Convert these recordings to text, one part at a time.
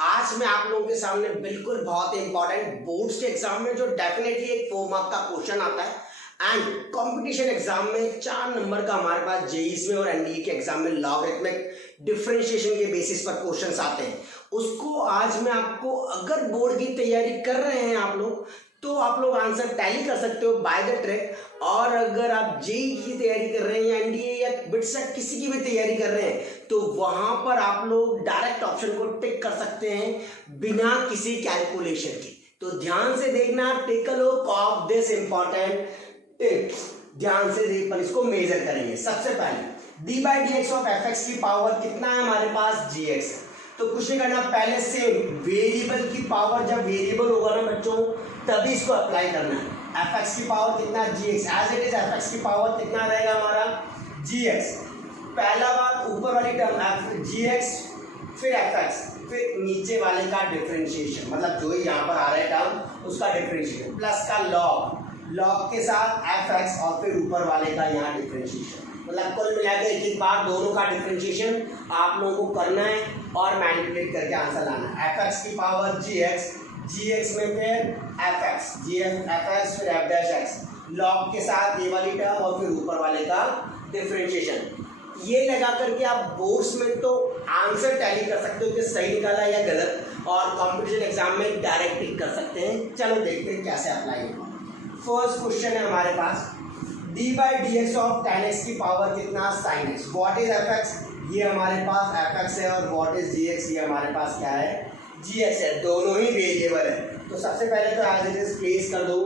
आज मैं आप लोगों के सामने बिल्कुल बहुत इंपॉर्टेंट बोर्ड्स के एग्जाम में जो डेफिनेटली एक 4 मार्क का क्वेश्चन आता है एंड कंपटीशन एग्जाम में 4 नंबर का हमारे पास जेईई में और एनडीए के एग्जाम में लॉगरिथमिक डिफरेंशिएशन के बेसिस पर क्वेश्चंस आते हैं। उसको आज मैं आपको, अगर बोर्ड की तैयारी कर रहे हैं आप लोग तो आप लोग आंसर टैली कर सकते हो बाय द ट्रिक, और अगर आप जेईई की तैयारी कर रहे हैं या एनडीए या बिटसेट किसी की भी तैयारी कर रहे हैं तो वहां पर आप लोग डायरेक्ट ऑप्शन को टिक कर सकते हैं बिना किसी कैलकुलेशन के। तो ध्यान से देखना, take a look of this important tips, ध्यान से देख पर इसको मेजर करेंगे। सबसे पहले D by D x of F x की पावर कितना है हमारे पास, जी एक्स है। तो कुछ नहीं करना, पहले से वेरिएबल की पावर जब वेरिएबल होगा ना बच्चों तभी इसको अप्लाई करना है। एफ एक्स की पावर कितना, g x, as it is f x की पावर कितना रहेगा हमारा, जी एक्स। पहला बात ऊपर वाली टर्म एफ जी एक्स, फिर एफ एक्स, फिर नीचे वाले का डिफरेंशिएशन, मतलब जो यहाँ पर आ रहा है टर्म उसका डिफरेंशिएशन, प्लस का लॉग, लॉग के साथ एफ एक्स और फिर ऊपर वाले का यहाँ डिफरेंशिएशन। मतलब कुल मिला के एक बार दोनों का डिफरेंशिएशन आप लोगों को करना है और मैनिपुलेट करके आंसर लाना है। एफ एक्स की पावर जी एक्स में फिर एफ एक्स, जी एफ एक्स फिर एफ डैश एक्स, लॉग के साथ ये वाली टर्म और फिर ऊपर वाले का डिफरेंशिएशन। ये लगा करके आप बोर्ड्स में तो आंसर टैली कर सकते हो कि सही निकाला या गलत, और कंपटीशन एग्जाम में डायरेक्ट टिक कर सकते हैं। चलो देखते हैं कैसे अप्लाई होगा। फर्स्ट क्वेश्चन है हमारे पास, d by D x of tan x की पावर कितना, sine x. What is f x, ये हमारे पास एफ एक्स है, और व्हाट इज जी एक्स, ये हमारे पास क्या है, जी एक्स है। दोनों ही वेरिएबल है। तो सबसे पहले तो एज इट इज प्लेस कर दो,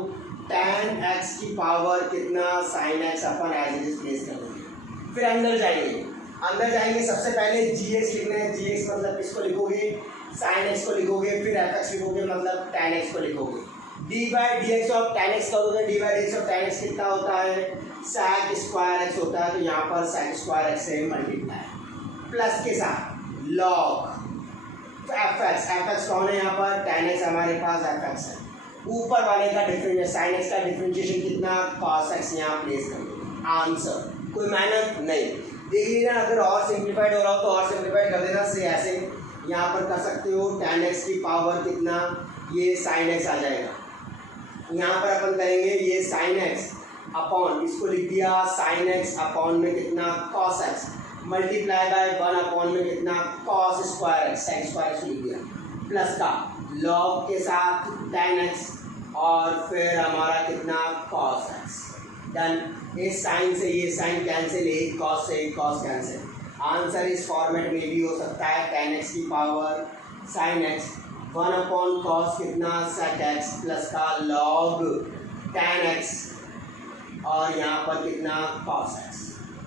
टेन एक्स की पावर कितना, साइन एक्स अपन एज इट इज प्लेस कर दो। फिर अंदर जाएंगे, सबसे पहले जी एक्स लिखना है। जी एक्स मतलब किसको लिखोगे, साइन एक्स को लिखोगे, फिर एफ एक्स लिखोगे मतलब टेन एक्स को लिखोगे। D by D x of tan x करोगे, d by D x of tan x कितना होता है, sec स्क्वायर एक्स होता है। तो यहाँ पर sec स्क्वायर एक्स से मल्टीप्लाई, प्लस के साथ लॉग एफ एक्स कौन है यहाँ पर, टेन एक्स हमारे पास एफ एक्स है। ऊपर वाले का डिफरेंशिएशन, साइन एक्स का डिफरेंशिएशन कितना, कॉस एक्स यहाँ प्लेस कर दो। आंसर कोई मेहनत नहीं, देख लीजिए। अगर और सिंप्लीफाइड हो रहा हो तो और सिंप्लीफाइड कर देना, से ऐसे यहाँ पर कर सकते हो। टेन एक्स की पावर कितना, ये साइन एक्स आ जाएगा। यहाँ पर अपन करेंगे ये साइन एक्स अपॉन, इसको लिख दिया साइन एक्स अपॉन में कितना, cos x, multiply by 1 upon में कितना, cos square x, sine square x लिख दिया, प्लस का लॉग के साथ टेन एक्स और फिर हमारा कितना, कॉस एक्स। डन। इस साइन से ये साइन कैंसिल, एक कॉस से एक कॉस कैंसिल। आंसर इस फॉर्मेट में भी हो सकता है, टेन एक्स की power sine x 1 upon cos कितना, सेक एक्स, प्लस का लॉग टेन एक्स और यहाँ पर कितना, cos x.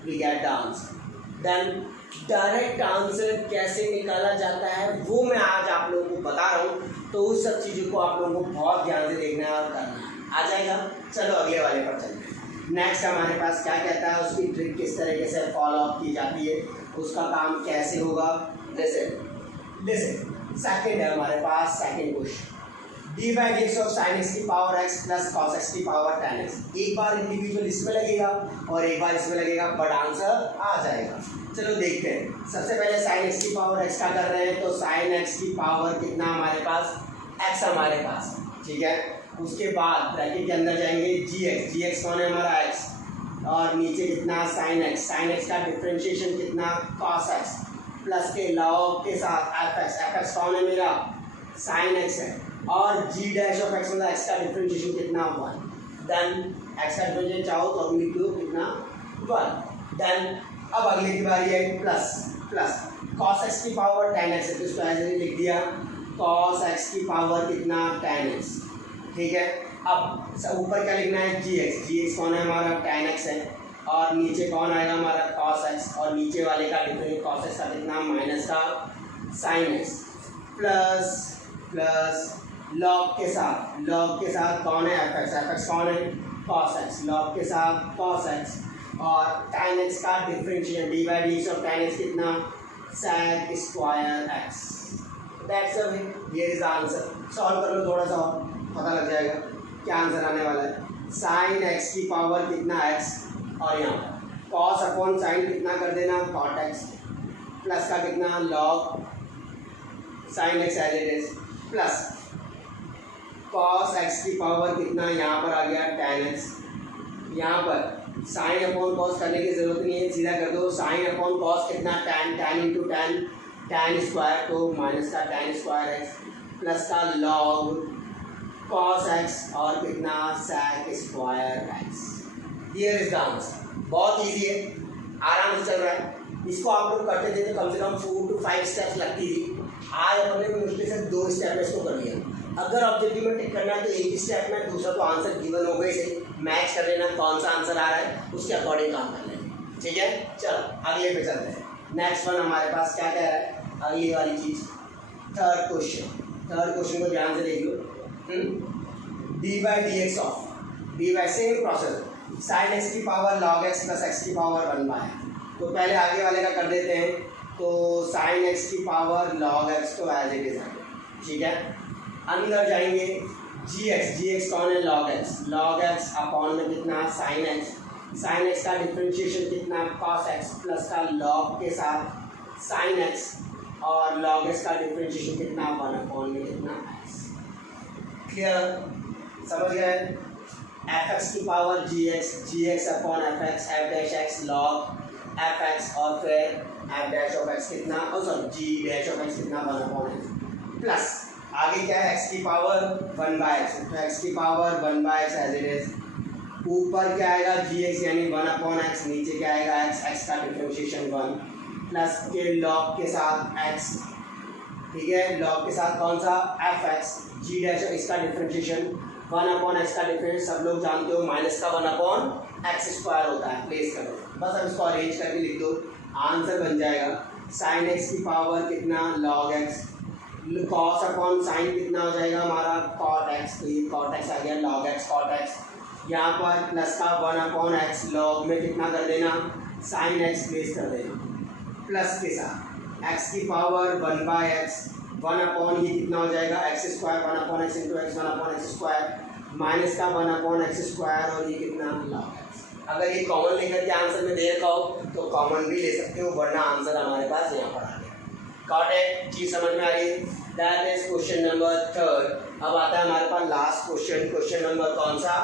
We get the answer. Then direct answer कैसे निकाला जाता है वो मैं आज आप लोगों को बता रहा हूँ, तो उस सब चीज़ों को आप लोगों को बहुत ध्यान से देखना है और करना है। आ जाएगा। चलो अगले वाले पर चलते हैं। नेक्स्ट हमारे पास क्या कहता है, उसकी ट्रिक किस तरीके से फॉलो अप की जाती है, उसका काम कैसे होगा। लिसन सेकंड है हमारे पास, second question, d by D x of sine x की power x plus cos x की पावर टेन एक्स। एक बार इंडिविजुअल इसमें लगेगा और एक बार इसमें लगेगा, बट आंसर आ जाएगा। चलो देखते हैं। सबसे पहले साइन एक्स की पावर एक्स का कर रहे हैं, तो साइन एक्स की पावर कितना हमारे पास, एक्स हमारे पास, ठीक है। उसके बाद ब्रैकेट के अंदर जाएंगे, जी एक्स कौन है हमारा, एक्स, और नीचे कितना, साइन एक्स का डिफरेंशिएशन कितना, कॉस एक्स, प्लस के लॉग के साथ एफ एक्स कौन है मेरा, साइन एक्स है, और जी डैश ऑफ एक्स मतलब एक्स का डिफरेंशिएशन कितना, 1। देन एक्स का डिफरेंशिएशन चाहो तो अभी लिख दो कितना, 1। देन अब अगले की बारी है, प्लस कॉस एक्स की पावर टेन एक्स है, तो इसको ऐसे ही लिख दिया, कॉस एक्स की पावर कितना, टेन एक्स, ठीक है। अब ऊपर क्या लिखना है, जी एक्स कौन है हमारा, टेन एक्स है, और नीचे कौन आएगा हमारा, कॉस एक्स, और नीचे वाले का डिफरेंस कॉस एक्स का कितना, माइनस का साइन एक्स, प्लस लॉग के साथ कौन है, एफ एक्स कौन है, कॉस एक्स, लॉग के साथ कॉस एक्स, और टेन एक्स का differentiation d by D x of tan x कितना, sec square x. That's a way, here is the answer. Solve कर लो थोड़ा सा और पता लग जाएगा क्या आंसर आने वाला है। साइन एक्स की पावर कितना, एक्स, और यहाँ कॉस अपॉन साइन कितना कर देना, कॉट एक्स, प्लस का कितना, log sine x as it is plus cos x की पावर कितना यहाँ पर आ गया tan x, यहाँ पर साइन अपॉन कॉस करने की जरूरत नहीं है, सीधा कर दो साइन अपॉन कॉस कितना tan इंटू tan स्क्वायर तो माइनस का tan स्क्वायर एक्स प्लस का लॉग कॉस एक्स और कितना sec square x. Here is the answer. बहुत इजी है, आराम से चल रहा है। इसको आप लोग करते थे तो कम से कम 4 to 5 स्टेप्स लगती थी, आज अपने मुश्किल से 2 स्टेप में इसको कर लिया। अगर ऑब्जेक्टिव में टिक करना है तो एक ही स्टेप में, दूसरा तो आंसर गिवन हो गए से मैच कर लेना कौन सा आंसर आ रहा है उसके अकॉर्डिंग काम कर लेना। ठीक है, चलो अगले पे चलते हैं। नेक्स्ट वन हमारे पास क्या कह रहा है, अगली वाली चीज थर्ड क्वेश्चन को ध्यान से देख लो। D by D x of d by same process sine x की power log x plus x की पावर 1/। तो पहले आगे वाले का कर देते हैं। तो साइन एक्स की पावर लॉग एक्स तो एज इट इज है, ठीक है। अंदर जाएंगे जी एक्स कौन है, लॉग एक्स अपॉन में कितना साइन एक्स का डिफ्रेंशिएशन कितना कॉस एक्स प्लस का लॉग के साथ साइन एक्स और लॉग एक्स का डिफ्रेंशिएशन कितना 1 अपॉन में कितना एक्स। क्लियर, समझ गए। एफ एक्स की power g x upon f dash x log f x और फिर एफ डैश ऑफ एक्स कितना जी डैश ऑफ एक्स कितना 1 अपॉन एक्स प्लस आगे क्या है एक्स की पावर 1/x, तो एक्स की power 1/x as it is. ऊपर क्या आएगा जी एक्स यानी 1 अपॉन एक्स, नीचे क्या आएगा एक्स का डिफ्रेंशिएशन 1 प्लस के लॉग के साथ एक्स, ठीक है, लॉग के साथ कौन सा एफ एक्स जी डैश इसका डिफ्रेंशिएशन 1 अपॉन एक्स का डिफरेंस सब लोग जानते हो माइनस का 1 अपॉन एक्स स्क्वायर होता है, प्लेस कर दो बस। अब इसको अरेंज करके लिख दो, आंसर बन जाएगा साइन एक्स की पावर कितना log x cos upon sine कितना हो जाएगा हमारा कॉट एक्स, तो ये कॉट एक्स आ गया लॉग एक्स कॉट एक्स। यहाँ पर प्लस का 1 अपॉन एक्स लॉग में कितना कर देना साइन एक्स प्लेस कर देना प्लस के साथ एक्स की पावर 1/x 1 अपॉन ये कितना हो जाएगा x square 1 upon x into x 1 upon x square minus का 1 अपॉन एक्स स्क्वायर और ये कितना लॉग एक्स। अगर ये कॉमन लेकर के आंसर में दे रखा हो तो कॉमन भी ले सकते हो, वरना आंसर हमारे पास यहाँ पर आ गया। गॉट इट, चीज समझ में आ रही है। That is question number 3। अब आता है हमारे पास लास्ट क्वेश्चन नंबर कौन सा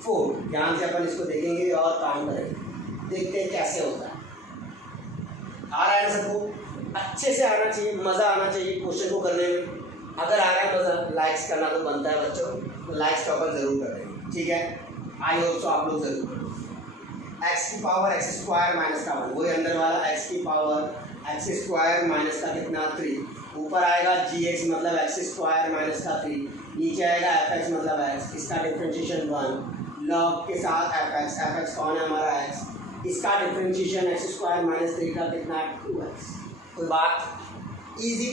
4। ध्यान से अपन इसको देखेंगे और काम करेंगे, देखते हैं कैसे होता है। आ रहा है ना सबको, अच्छे से आना चाहिए, मज़ा आना चाहिए क्वेश्चन को करने में। अगर आ रहा है मज़ा, लाइक्स करना तो बनता है बच्चों, तो लाइक्स तो अपन ज़रूर करेंगे, ठीक है। आई होप सो आप लोग ज़रूर करें। एक्स की पावर एक्स स्क्वायर माइनस का 1, वही अंदर वाला एक्स की पावर एक्स स्क्वायर माइनस का कितना 3, ऊपर आएगा जी एक्स मतलब एक्स स्क्वायर माइनस का 3, नीचे आएगा एफ एक्स मतलब एक्स, इसका डिफ्रेंशिएशन 1 लॉग के साथ एफ एक्स कौन है हमारा एक्स, इसका डिफ्रेंशिएशन एक्स स्क्वायर माइनस 3 का कितना 2x। कोई बात, इजी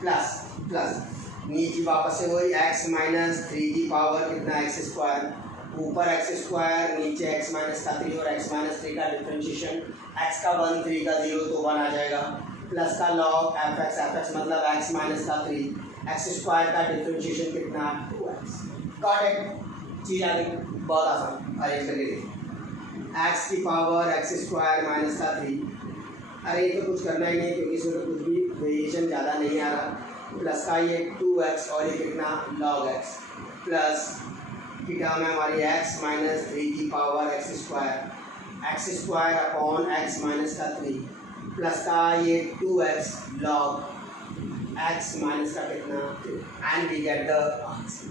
प्लस नीचे वापस से वही x माइनस 3 की पावर कितना एक्स स्क्वायर, ऊपर एक्स स्क्वायर नीचे एक्स माइनस का 3 और एक्स माइनस 3 का डिफ्रेंशिएशन एक्स का 1 3 का 0 तो 1 आ जाएगा प्लस का लॉग एफ एक्स मतलब एक्स माइनस का 3 एक्स स्क्वायर का डिफ्रेंशिएशन कितना 2x। गॉट इट, चीज़ आ गई, बहुत आसान, अरेंज करके देखिए। एक्स की पावर एक्स स्क्वायर माइनस का 3, अरे ये तो कुछ करना ही नहीं क्योंकि इसमें तो कुछ भी वेरिएशन ज़्यादा नहीं आ रहा, प्लस का ये 2x और ये कितना log x प्लस की टर्म है हमारी x माइनस 3 की power x square upon x minus का 3 प्लस का ये 2x log x माइनस का कितना 2 and we get the answer.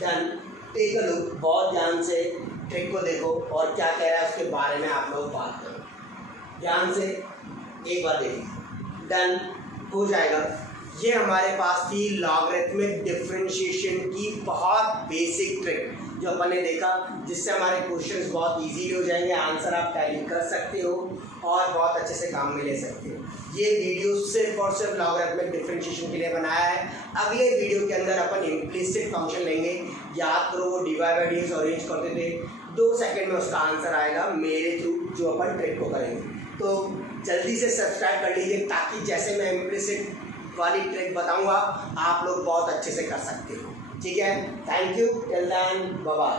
Done, take a look, बहुत ध्यान से ट्रिक को देखो और क्या कह रहा है उसके बारे में आप लोग बात करो, ध्यान से एक बार देखिए। डन, हो जाएगा। ये हमारे पास थी लॉगरिथमिक डिफरेंशिएशन की बहुत बेसिक ट्रिक जो अपन ने देखा, जिससे हमारे क्वेश्चंस बहुत इजीली हो जाएंगे, आंसर आप टैली कर सकते हो और बहुत अच्छे से काम में ले सकते हो। ये वीडियो सिर्फ और सिर्फ लॉगरिथमिक डिफरेंशिएशन के लिए बनाया है। अगले वीडियो के अंदर अपन इम्प्लिसिट फंक्शन लेंगे, याद करो वो dy बाई डी अरेंज करते थे, 2 सेकंड में उसका आंसर आएगा मेरे थ्रू जो अपन ट्रिक को करेंगे। तो जल्दी से सब्सक्राइब कर लीजिए ताकि जैसे मैं इम्प्लिसिट वाली ट्रिक बताऊंगा आप लोग बहुत अच्छे से कर सकते हो, ठीक है। Thank you, till then, bye bye.